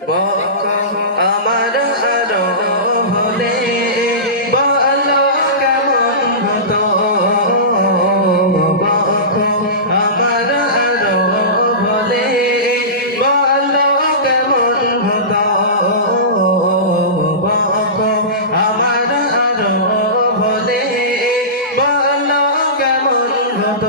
বক আমার আরো হলে বলো কেমন হতো বক আমার আরো হলে বলো কেমন হতো বক আমার আরো হলে বলো কেমন হতো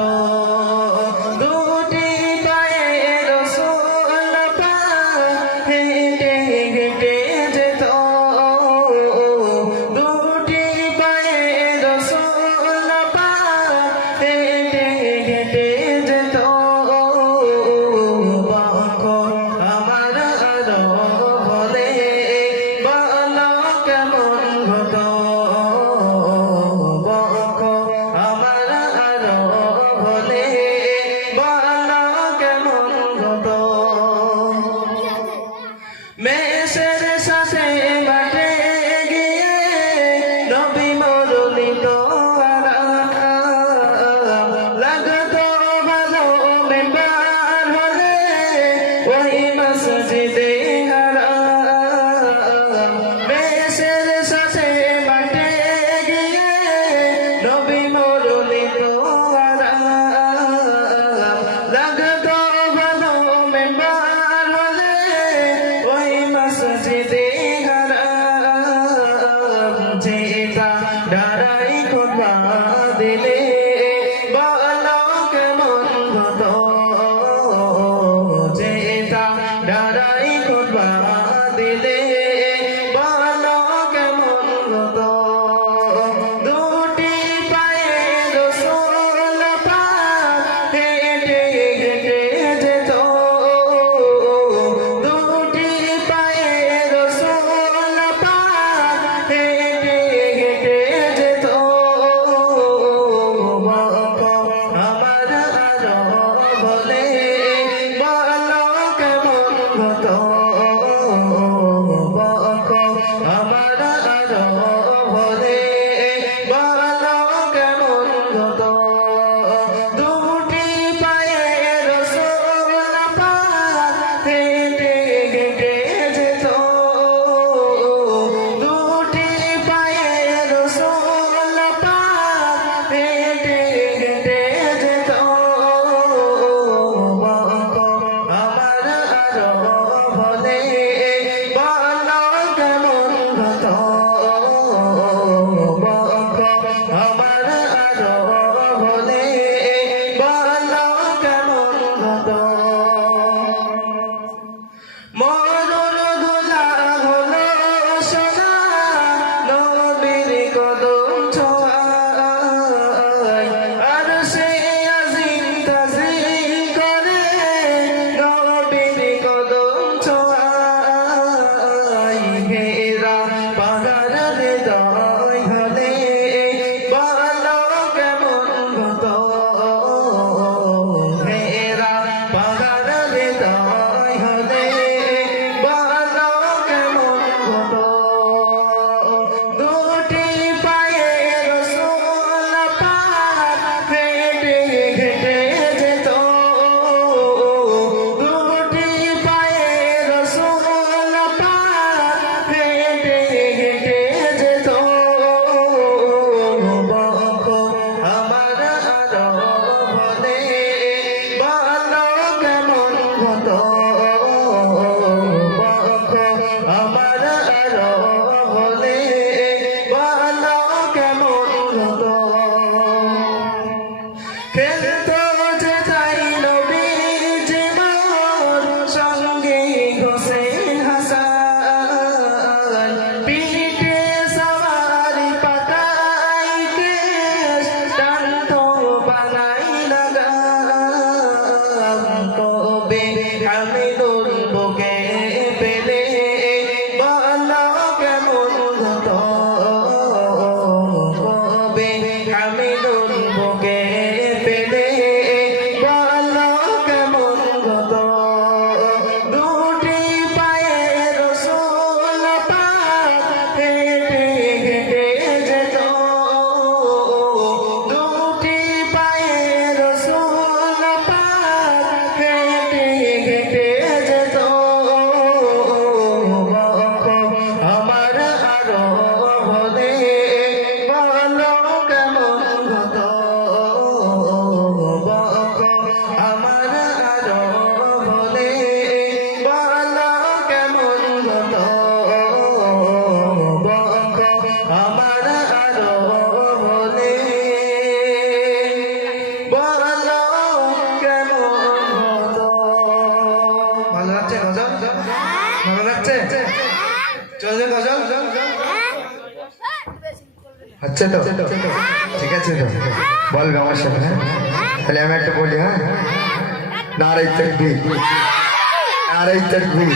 মেসের সাথে মাঠে গিয়ে নবী মরুলিত লাগতো ভালো মেম্বার হলে ওই মসজিদে হারাম মেসের সাথে মাঠে গিয়ে নবী মরুলিত লাগতো ভালো মেম্বার হলে ওই মসজিদে হারাম যেটা দাঁড়াই খুতবা দিলে বলো কেমন হতো যেটা দাঁড়াই খুতবা দিলে বলো কেমন হতো দুটি পায়ে রাসূল পাক হেঁটে হেঁটে যেত দুটি পায়ে রাসূল পাক হেঁটে হেঁটে যেত বক আমার আরো বলে বলো কেমন হতো হচ্ছে তো ঠিক আছে তো বলবে আমার সাথে হ্যাঁ তাহলে আমি একটা বলি হ্যাঁ নারাই তাকবীর নারাই তাকবীর